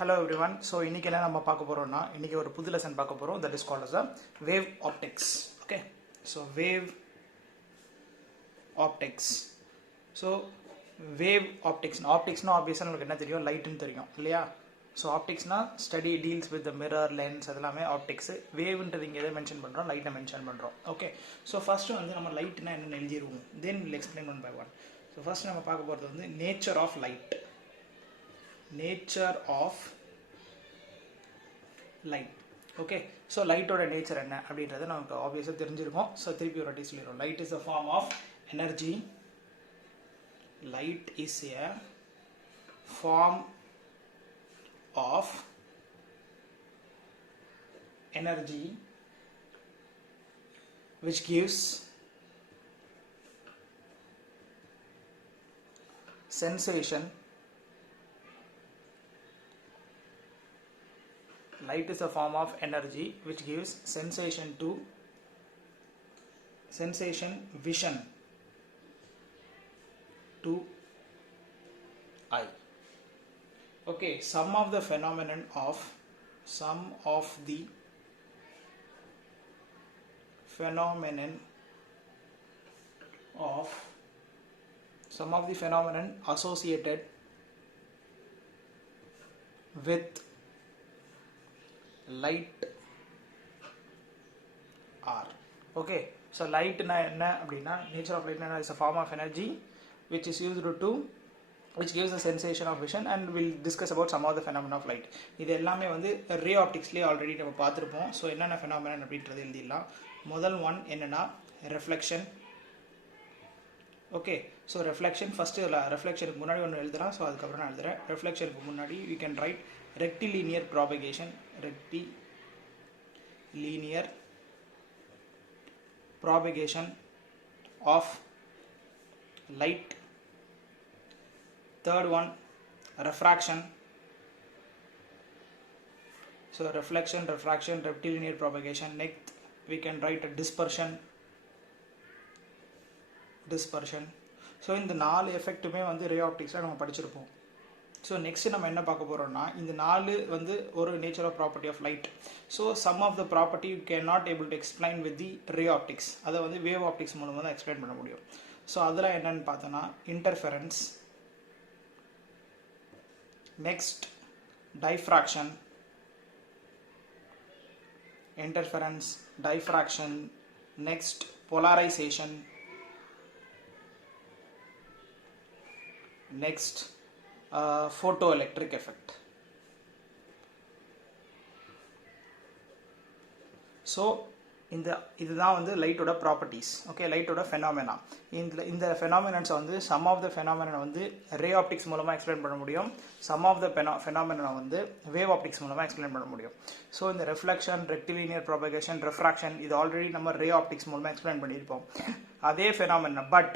Hello everyone. So இன்னைக்கு என்ன நம்ம பார்க்க போறோம்னா இன்னைக்கு ஒரு புது லெசன் பார்க்க போறோம் that is called as a wave optics. Okay. So wave optics. So wave optics. Optics னா obviously நமக்கு என்ன தெரியும் light ன்னு தெரியும் இல்லையா? So optics னா study deals with the mirror lens அதெல்லாமே optics. Wave ன்றது இங்க எதை மென்ஷன் பண்றோம் light ன மென்ஷன் பண்றோம். Okay. So first வந்து நம்ம light னா என்னன்னு எழுதிருவோம். Then we'll explain one by one. So first நம்ம பார்க்க போறது வந்து nature of light. Nature of light. Okay, so light oda nature enna அப்படின்றது நமக்கு obviously தெரிஞ்சிருக்கும். So திருப்பி ஒரு வாட்டி சொல்லிரோம். Light is a form of energy. Light is a form of energy which gives sensation. Light is a form of energy which gives vision to eye. Okay, some of the phenomenon of associated with light are. Okay, so light na enna appadina nature of light is a form of energy which is used to which gives a sensation of vision, and we'll discuss about some of the phenomena of light. இது எல்லாமே வந்து ray optics ல already நம்ம பார்த்திருப்போம். So என்னென்ன phenomena அப்படின்றது எழுதிடலாம். முதல் ஒன் என்னன்னா reflection. Okay, so reflection first reflection க்கு முன்னாடி ஒன்னு எழுதலாம். சோ அதுக்கு அப்புறம் நான் எழுதுறேன். reflection க்கு முன்னாடி we can write rectilinear propagation of light. Third one, refraction. So reflection, refraction, rectilinear propagation. Next we can write a dispersion. So இந்த நாலு எஃபெக்ட்டுமே வந்து ரே ஆப்டிக்ஸ்ல நம்ம படிச்சிருப்போம். ஸோ நெக்ஸ்ட் நம்ம என்ன பார்க்க போறோம்னா இந்த நாலு வந்து ஒரு nature of property of light. So some of the property you can not able to explain with the ray optics, அதை வந்து வேவ் ஆப்டிக்ஸ் மூலமாக தான் எக்ஸ்பிளைன் பண்ண முடியும். ஸோ அதெல்லாம் என்னன்னு பார்த்தோன்னா interference, next diffraction, next polarization, next photoelectric effect. So இதுதான் வந்து லைட்டோட ப்ராப்பர்ட்டிஸ். ஓகே, லைட்டோட ஃபெனாமெனா. இந்த ஃபெனாமெனன்ஸை வந்து சம் ஆஃப் த ஃபெனாமெனா வந்து ரே ஆப்டிக்ஸ் மூலமாக எக்ஸ்பிளைன் பண்ண முடியும், சம் ஆஃப் த ஃபெனாமெனா வந்து வேவ் ஆப்டிக்ஸ் மூலமாக எக்ஸ்பிளைன் பண்ண முடியும். ஸோ இந்த ரெஃப்ளெக்ஷன், ரெக்டிலினியர் ப்ராபகேஷன், ரெஃப்ராக்ஷன் இது ஆல்ரெடி நம்ம ரே ஆப்டிக்ஸ் மூலமாக எக்ஸ்பிளைன் பண்ணியிருப்போம். அதே ஃபெனாமெனா பட்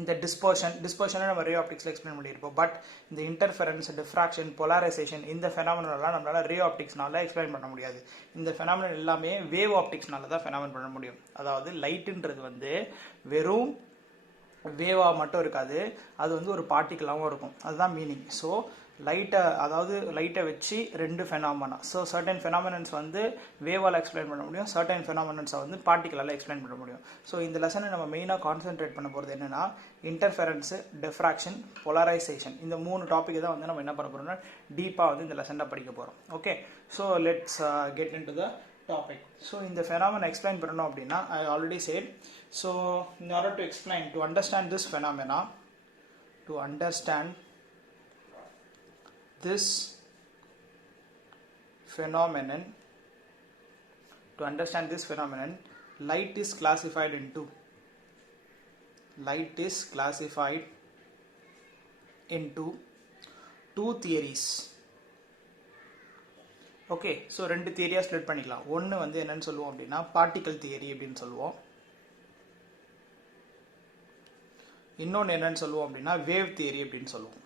இந்த டிஸ்பர்ஷனை நம்ம ரே ஆப்டிக்ஸ்ல எக்ஸ்பிளைன் பண்ணியிருப்போம். பட் இந்த இன்டர்ஃபெரன்ஸ், டிஃப்ராக்ஷன், போலாரைசேஷன் இந்த ஃபெனாமெனாலாம் நம்மளால ரே ஆப்டிக்ஸ்னால எக்ஸ்பிளைன் பண்ண முடியாது. இந்த ஃபெனாமெனா எல்லாமே வேவ் ஆப்டிக்ஸ்னால தான் ஃபெனாமென் பண்ண முடியும். அதாவது லைட்டுன்றது வந்து வெறும் வேவா மட்டும் இருக்காது, அது வந்து ஒரு பார்ட்டிக்கலாகவும் இருக்கும். அதுதான் மீனிங். ஸோ லைட்டை வச்சு ரெண்டு ஃபெனாமெனா. ஸோ சர்டன் ஃபெனாமெனன்ஸ் வந்து வேவால் எக்ஸ்பிளைன் பண்ண முடியும், சர்டன் ஃபெனாமெனன்ஸை வந்து பார்ட்டிக்கலால் எக்ஸ்பிளைன் பண்ண முடியும். ஸோ இந்த லெசனை நம்ம மெயினாக கான்சென்ட்ரேட் பண்ண போகிறது என்னன்னா இன்டர்ஃபெரன்ஸு, டிஃப்ராக்ஷன், போலரைசேஷன் இந்த மூணு டாபிக் தான் வந்து நம்ம என்ன பண்ண போறோம்னா டீப்பாக வந்து இந்த லெசனில் படிக்க போகிறோம். Okay, so let's get into the topic. So இந்த ஃபெனாமெனா எக்ஸ்பிளைன் பண்ணணும் அப்படின்னா I already said. So in order to explain, to understand this phenomena, this phenomenon, to understand this phenomenon, light is classified into two theories. Okay, so ரெண்டு தியரியா split பண்ணிக்கலாம். ஒன்னு வந்து என்னன்னு சொல்லுவோம் அப்படின்னா பார்ட்டிகல் தியரி அப்படின்னு சொல்லுவோம், இன்னொன்னு என்னன்னு சொல்லுவோம் அப்படின்னா வேவ் தியரி அப்படின்னு சொல்லுவோம்.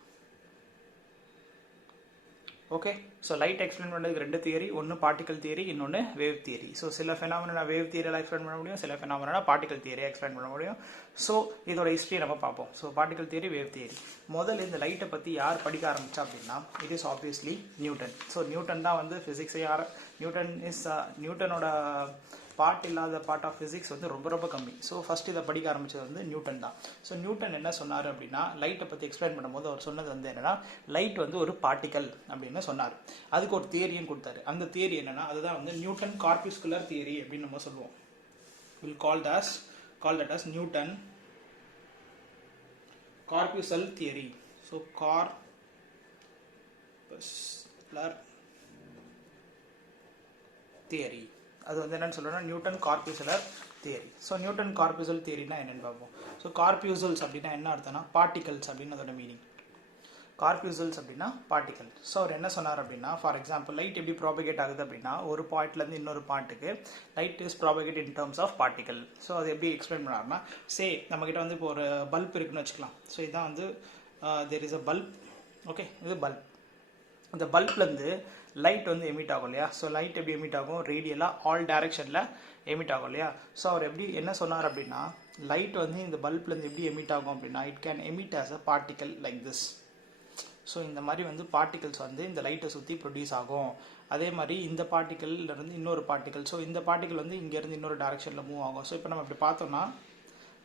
ஓகே, ஸோ லைட் எக்ஸ்பிளைன் பண்ணுறதுக்கு ரெண்டு தியரி, ஒன்று பார்ட்டிகல் தியரி, இன்னொன்று வேவ் தியரி. ஸோ சில ஃபெனாமினா வேவ் தியரியில் எக்ஸ்பிளைன் பண்ண முடியும், சில ஃபெனாமினா பார்ட்டிகல் தியரியை எக்ஸ்பிளைன் பண்ண முடியும். ஸோ இதோட ஹிஸ்ட்ரி நம்ம பார்ப்போம். So particle theory, wave theory. முதல்ல இந்த லைட்டை பற்றி யார் படிக்க ஆரம்பிச்சா அப்படின்னா, it is obviously Newton. So Newton தான் வந்து ஃபிசிக்ஸை நியூட்டனோட பார்ட் இல்லாத பார்ட் ஆஃப் ஃபிசிக்ஸ் வந்து ரொம்ப ரொம்ப கம்மி. ஸோ ஃபர்ஸ்ட் இதை படிக்க ஆரம்பிச்சது வந்து நியூட்டன் தான். ஸோ நியூட்டன் என்ன சொன்னார் அப்படின்னா, லைட்டை பற்றி எக்ஸ்பிளைன் பண்ணும்போது அவர் சொன்னது வந்து என்னன்னா, லைட் வந்து ஒரு பார்ட்டிக்கல் அப்படின்னு சொன்னார். அதுக்கு ஒரு தியரியும் கொடுத்தாரு. அந்த தியரி என்னன்னா, அதுதான் வந்து நியூட்டன் கார்பியூஸ்குலர் தியரி அப்படின்னு நம்ம சொல்லுவோம். We'll call that as Newton கார்பியூசல் theory. So corpuscular theory, அது வந்து என்னன்னு சொல்றோம்னா Newton corpuscular theory. So Newton corpuscular தியரினா என்னன்னு பார்ப்போம். ஸோ கார்பியூசல்ஸ் அப்படின்னா என்ன அர்த்தம்னா பார்ட்டிகல்ஸ் அப்படின்னு அதோட மீனிங். கார்பியூசல்ஸ் அப்படின்னா பார்ட்டிகல். ஸோ அவர் என்ன சொன்னார் அப்படின்னா, ஃபார் எக்ஸாம்பிள் லைட் எப்படி ப்ராபகேட் ஆகுது அப்படின்னா, ஒரு பாயிண்ட்லேருந்து இன்னொரு பாயிண்ட்டுக்கு light is propagate in terms of particle. So அது எப்படி எக்ஸ்பிளைன் பண்ணாருன்னா, நம்மக்கிட்ட வந்து இப்போ ஒரு பல்ப் இருக்குன்னு வச்சுக்கலாம். ஸோ இதான் வந்து there is a bulb. Okay, இது பல்ப். இந்த பல்ப்லேருந்து லைட் வந்து எமிட் ஆகும் இல்லையா. ஸோ லைட் எப்படி எமிட் ஆகும், ரேடியலாக ஆல் டைரக்ஷனில் எமிட் ஆகும் இல்லையா. ஸோ அவர் எப்படி என்ன சொன்னார் அப்படின்னா, லைட் வந்து இந்த பல்ப்லேருந்து எப்படி எமிட் ஆகும் அப்படின்னா, it can emit as a particle like this. So இந்த மாதிரி வந்து பார்ட்டிகல்ஸ் வந்து இந்த லைட்டை சுற்றி ப்ரொடியூஸ் ஆகும். அதே மாதிரி இந்த பார்ட்டிக்கல்லேருந்து இன்னொரு பார்ட்டிக்கல், ஸோ இந்த பார்ட்டிக்கல் வந்து இங்கேருந்து இன்னொரு டைரக்ஷனில் மூவ் ஆகும். ஸோ இப்போ நம்ம இப்படி பார்த்தோம்னா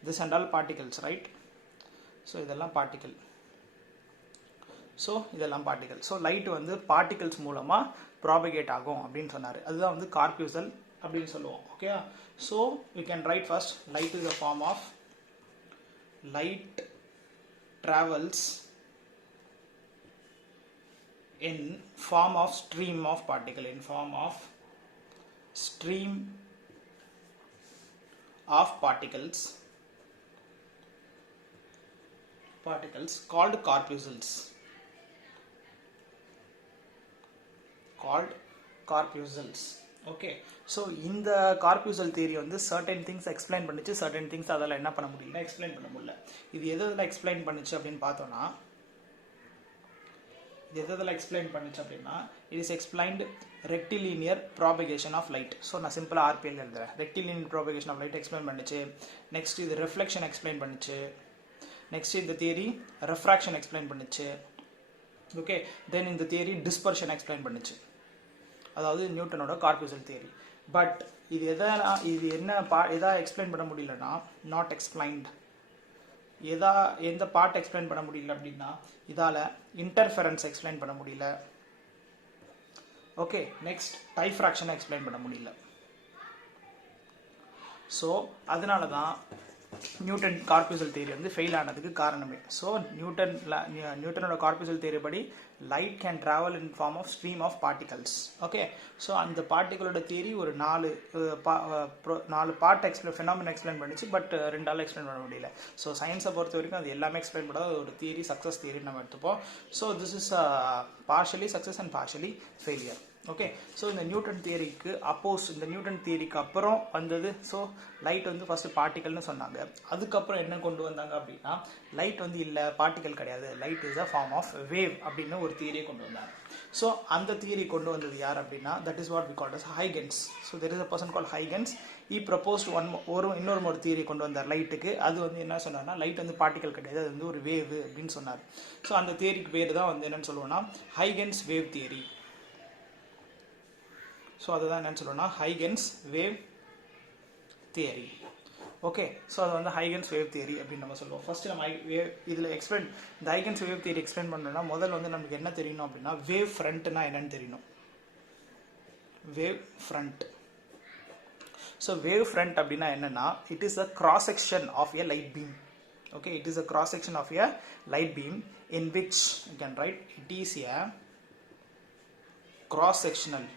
this and all particles, right. So இதெல்லாம் பார்ட்டிக்கல். ஸோ இதெல்லாம் பார்ட்டிகல். ஸோ லைட் வந்து பார்ட்டிகல்ஸ் மூலமாக ப்ராபகேட் ஆகும் அப்படின்னு சொன்னார். அதுதான் வந்து கார்பியூசல் அப்படின்னு சொல்லுவோம். Okay, so we can write first, light is a form of light travels in form of stream of particle, in form of stream of particles called corpuscles. Okay, so இந்த கார்பியூசல் theory வந்து certain things explain பண்ணிச்சு, certain things அதெல்லாம் என்ன பண்ண முடியல, explain பண்ண முடியல. இது எதெல்லாம் எக்ஸ்பிளைன் பண்ணிச்சு அப்படின்னு பார்த்தோம்னா, it is explained rectilinear propagation of light. So நான் சிம்பிளாக RPL எழுதுறேன். rectilinear propagation of light explain பண்ணிச்சு. நெக்ஸ்ட் இது ரிஃப்ளெக்ஷன் எக்ஸ்பிளைன் பண்ணிச்சு. நெக்ஸ்ட் இந்த தியரி ரெஃப்ராக்ஷன் எக்ஸ்பிளைன் பண்ணிச்சு. ஓகே, தென் இந்த தியரி டிஸ்பர்ஷன் எக்ஸ்பிளைன் பண்ணிச்சு. அதாவது நியூட்டனோட கார்பியூசல் தியரி. பட் இது எதா எக்ஸ்பிளைன் பண்ண முடியலன்னா, நாட் எக்ஸ்பிளைன்ட். எந்த பார்ட் எக்ஸ்பிளைன் பண்ண முடியல அப்படின்னா, இதால இன்டர்ஃபெரன்ஸ் எக்ஸ்பிளைன் பண்ண முடியல. ஓகே, நெக்ஸ்ட் டைஃப்ராக்ஷனை எக்ஸ்பிளைன் பண்ண முடியல. ஸோ அதனால தான் நியூட்டன் கார்பியூசல் தியரி வந்து ஃபெயில் ஆனதுக்கு காரணமே. ஸோ நியூட்டனோட கார்பியூசல் தியரி படி light can travel in form of stream of particles. Okay, so அந்த பார்ட்டிகளோட தியரி ஒரு 4 பார்ட் ஃபெனாமினா எக்ஸ்பிளைன் பண்ணிச்சு. பட் 2 எக்ஸ்பிளைன் பண்ண முடியல. ஸோ சயின்ஸை பொறுத்த வரைக்கும் அது எல்லாமே எக்ஸ்பிளைன் பண்ணாத ஒரு தியரி சக்ஸஸ் தியரி நம்ம எடுத்துப்போம். So this is partially success and partially failure. Okay, so இந்த நியூட்டன் தியரிக்கு இந்த நியூட்டன் தியரிக்கு அப்புறம் வந்தது. ஸோ லைட் வந்து ஃபர்ஸ்ட் பார்ட்டிகல்னு சொன்னாங்க. அதுக்கப்புறம் என்ன கொண்டு வந்தாங்க அப்படின்னா, லைட் வந்து இல்லை, பார்ட்டிகல் கிடையாது, light is a form of wave அப்படின்னு ஒரு தியரியை கொண்டு வந்தாங்க. ஸோ அந்த தியரி கொண்டு வந்தது யார் அப்படின்னா, that is what we called as Huygens. So there is a person called Huygens. Proposed இன்னொரு தியரி கொண்டு வந்தார் லைட்டுக்கு. அது வந்து என்ன சொன்னார்னா, லைட் வந்து பார்ட்டிகல் கிடையாது, அது வந்து ஒரு வேவ் அப்படின்னு சொன்னார். ஸோ அந்த தியரிக்கு பேர் தான் வந்து என்னன்னு சொல்லுவோம்னா Huygens வேவ் தியரி. ஸோ அதுதான் என்னன்னு சொல்லுவோம்னா Huygens wave theory. Okay, so அது வந்து Huygens வேவ் தியரி அப்படின்னு நம்ம சொல்லுவோம். ஃபர்ஸ்ட் நம்ம இதில் இந்த Huygens வேவ் தியரி எக்ஸ்பிளைன் பண்ணோம்னா, முதல்ல வந்து நமக்கு என்ன தெரியணும் அப்படின்னா, வேவ் ஃப்ரண்ட்னா என்னன்னு தெரியணும். Wave front. So wave front அப்படின்னா என்னன்னா, it is a cross section of a light beam. Okay, it is a cross section of a light beam in which you can write it is a cross sectional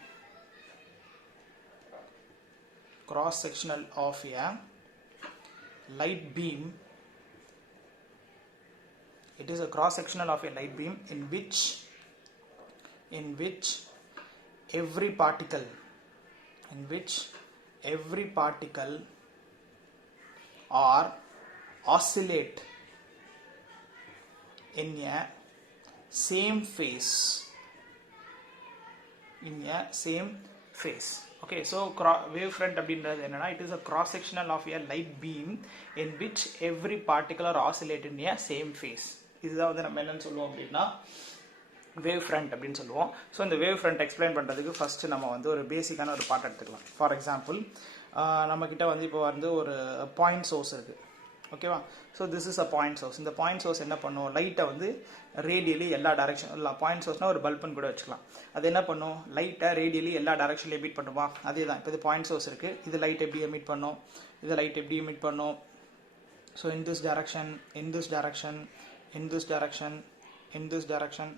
of a light beam. It is a cross sectional of a light beam in which every particle are oscillate in a same phase in a same phase. Okay, so wavefront அப்படின்றது என்னன்னா, it is a cross sectional of a light beam in which every particle are oscillate in a same phase. இதுதான் வந்து நம்ம என்னன்னு சொல்லுவோம் அப்படின்னா wave front அப்படின்னு சொல்லுவோம். ஸோ இந்த வேவ் ஃப்ரண்ட் எக்ஸ்பிளைன் பண்ணுறதுக்கு ஃபஸ்ட்டு நம்ம வந்து ஒரு பேசிக்கான ஒரு பார்ட் எடுத்துக்கலாம். ஃபார் எக்ஸாம்பிள் நம்மக்கிட்ட வந்து இப்போ வந்து ஒரு பாயிண்ட் சோர்ஸ் இருக்குது. ஓகேவா? So this is a point source. இந்த பாயிண்ட் சோர்ஸ் என்ன பண்ணும், லைட்டை வந்து ரேடியலி எல்லா டேரக்ஷன் இல்லை, பாயிண்ட் சோர்ஸ்னால் ஒரு பல்புன்னு கூட வச்சுக்கலாம். அது என்ன பண்ணும், லைட்டை ரேடியலி எல்லா டேரக்ஷன்லையும் எமிட் பண்ணுமா? அதே தான். இப்போ இது பாயிண்ட் சோர்ஸ் இருக்குது, இது லைட் எப்படி எமிட் பண்ணும், இது லைட் எப்படி எமிட் பண்ணும். So in this direction, in this direction, in this direction, in this direction,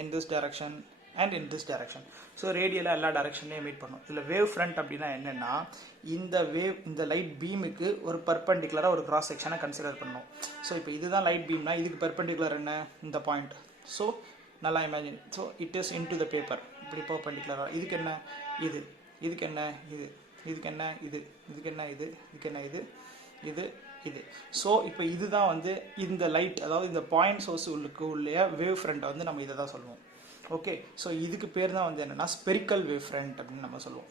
in this direction and in this direction. So ரேடியலாக எல்லா டைரக்ஷன்லையும் எமிட் பண்ணும். இதில் வேவ் ஃப்ரண்ட் அப்படின்னா என்னென்னா, இந்த லைட் பீமுக்கு ஒரு பர்பண்டிகுலராக ஒரு கிராஸ் செக்ஷனை கன்சிடர் பண்ணணும். ஸோ இப்போ இதுதான் லைட் பீம்னா இதுக்கு பர்பண்டிகுலர் என்ன, இந்த பாயிண்ட். ஸோ நல்லா imagine. So it is in to the paper, இப்படி பர்பண்டிகுலராக. இதுக்கு என்ன இது, இதுக்கு என்ன இது, இதுக்கு என்ன இது, இதுக்கு என்ன இது, இதுக்கு என்ன இது, இது இது. ஸோ இப்போ இதுதான் வந்து இந்த லைட், அதாவது இந்த பாயிண்ட் சோர்ஸ் உள்ளே வேவ் ஃப்ரண்ட் வந்து நம்ம இதை தான் சொல்லுவோம். ஓகே, ஸோ இதுக்கு பேர் தான் வந்து என்னென்னா ஸ்பெரிக்கல் வேவ் ஃப்ரண்ட் அப்படின்னு நம்ம சொல்லுவோம்.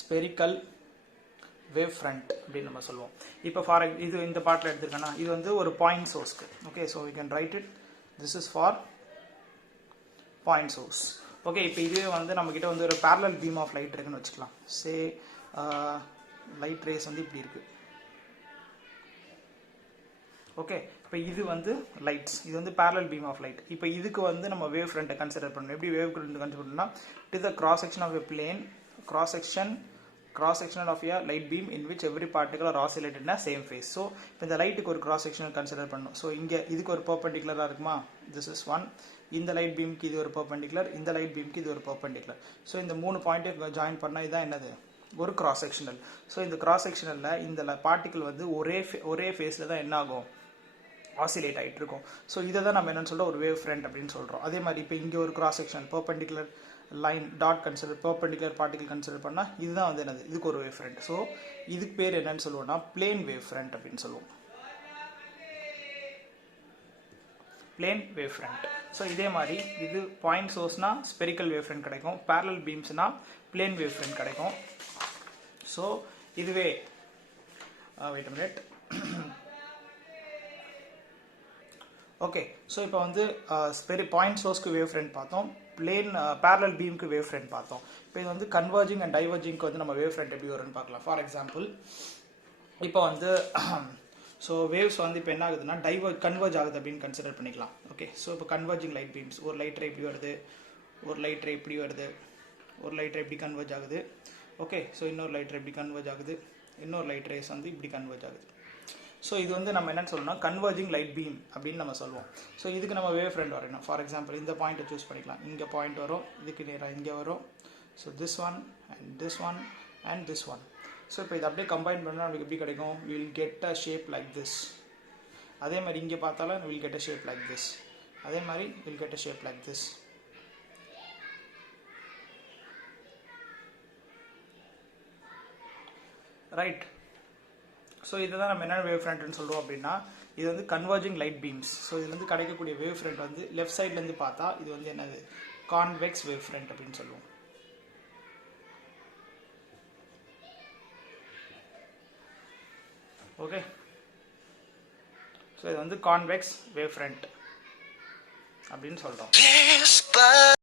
ஸ்பெரிக்கல் வேவ் ஃப்ரண்ட் அப்படின்னு நம்ம சொல்லுவோம். இப்போ இது இந்த பார்ட்டில் எடுத்துருக்கேன்னா இது வந்து ஒரு பாயிண்ட் சோர்ஸ்க்கு. Okay, so we can write it, this is for point source. Okay, இப்போ இதுவே வந்து நம்மக்கிட்ட வந்து ஒரு பேரலல் பீம் ஆஃப் லைட் இருக்குன்னு வச்சுக்கலாம். சே லைட் ரேஸ் வந்து இப்படி இருக்கு. ஓகே, இப்போ இது வந்து லைட்ஸ், இது வந்து பேரலல் பீம் ஆஃப் லைட். இப்போ இதுக்கு வந்து நம்ம வேவ் ஃப்ரண்ட்டை கன்சிடர் பண்ணணும். எப்படி வேவ் ஃப்ரண்ட் கன்சிடர் பண்ணணும்னா, it is the cross section of a plane, cross sectional of a light beam in which every particle are oscillated in same phase. So இப்போ இந்த லைட்டுக்கு ஒரு கிராஸ் செக்ஷனல் கன்சிடர் பண்ணணும். So இங்கே இதுக்கு ஒரு பர்பண்டிகுலராக இருக்குமா, திஸ் இஸ் ஒன். இந்த லைட் பீமுக்கு இது ஒரு பர்பண்டிகுலர், இந்த லைட் பீமுக்கு இது ஒரு பர்பண்டிகுலர். ஸோ இந்த 3 பாயிண்ட்டை ஜாயின் பண்ணால் இதுதான் என்னது, ஒரு கிராஸ் செக்ஷனல். ஸோ இந்த கிராஸ் செக்ஷனலில் இந்த பார்ட்டிகிள் வந்து ஒரே ஃபேஸில் தான் என்ன ஆகும், ஆசிலேட் ஆகிட்டு இருக்கும். ஸோ இதை தான் நம்ம என்னென்னு சொல்கிறோம், ஒரு வேவ் ஃப்ரண்ட் அப்படின்னு சொல்கிறோம். அதே மாதிரி இப்போ இங்கே ஒரு cross section perpendicular line dot consider, perpendicular particle consider பண்ணால் இதுதான் வந்து என்னது, இதுக்கு ஒரு வேவ் ஃப்ரண்ட். ஸோ இதுக்கு பேர் என்னன்னு சொல்லுவோம்னா பிளேன் வேவ் ஃப்ரண்ட் அப்படின்னு சொல்லுவோம். Plane wave front. ஸோ இதே மாதிரி இது பாயிண்ட் சோர்ஸ்னா ஸ்பெரிக்கல் வேவ் ஃப்ரண்ட் கிடைக்கும், பேரலல் பீம்ஸ்னா பிளேன் வேவ் ஃப்ரண்ட் கிடைக்கும். ஸோ இதுவே wait a minute. Okay, so இப்போ வந்து பாயிண்ட் சோர்ஸ்க்கு வேவ் ஃப்ரண்ட் பார்த்தோம், பிளேன் பேரலல் பீமுக்கு வேவ் ஃப்ரண்ட் பார்த்தோம். இப்போ இது வந்து கன்வர்ஜிங் அண்ட் டைவர்ஜிங்க்கு வந்து நம்ம வேவ் ஃப்ரண்ட் எப்படி வரும்னு பார்க்கலாம். ஃபார் எக்ஸாம்பிள் இப்போ வந்து ஸோ வேவ்ஸ் வந்து இப்போ என்ன ஆகுதுன்னா கன்வர்ஜ் ஆகுது அப்படின்னு கன்சிடர் பண்ணிக்கலாம். ஓகே, ஸோ இப்போ கன்வர்ஜிங் லைட் பீம்ஸ், ஒரு லைட் ரே இப்படி வருது, ஒரு லைட் ரே இப்படி வருது, ஒரு லைட் ரே இப்படி கன்வர்ஜ் ஆகுது. ஓகே, ஸோ இன்னொரு லைட் ரே இப்படி கன்வர்ஜ் ஆகுது, இன்னொரு லைட் ரேஸ் வந்து இப்படி கன்வர்ஜ் ஆகுது. ஸோ இது வந்து நம்ம என்னன்னு சொல்லணும்னா கன்வர்ஜிங் லைட் பீம் அப்படின்னு நம்ம சொல்லுவோம். ஸோ இதுக்கு நம்ம வேவ் ஃப்ரண்ட் வரையணும். ஃபார் எக்ஸாம்பிள் இந்த பாயிண்ட்டை சூஸ் பண்ணிக்கலாம். இங்கே பாயிண்ட் வரும், இதுக்கு நேராக இங்கே வரும். So this one and this one and this one. So இப்போ இது அப்படியே கம்பைன் பண்ணால் நமக்கு எப்படி கிடைக்கும், will get a shape like this. அதே மாதிரி இங்கே பார்த்தாலும் will get a shape like this. அதே மாதிரி will get a shape like this. Right. So இதை தான் நம்ம என்ன வேவ் ஃப்ரண்ட்னு சொல்லுவோம் அப்படின்னா, இது வந்து கன்வர்ஜிங் லைட் பீம்ஸ். ஸோ இதுலேருந்து கிடைக்கக்கூடிய வேவ் ஃப்ரண்ட் வந்து லெஃப்ட் சைட்லேருந்து பார்த்தா இது வந்து என்னது, கான்வெக்ஸ் வேவ் ஃப்ரண்ட் அப்படின்னு சொல்லுவோம். ஓகே, ஸோ இது வந்து கான்வெக்ஸ் வேவ் ஃப்ரண்ட் அப்படின்னு சொல்கிறோம்.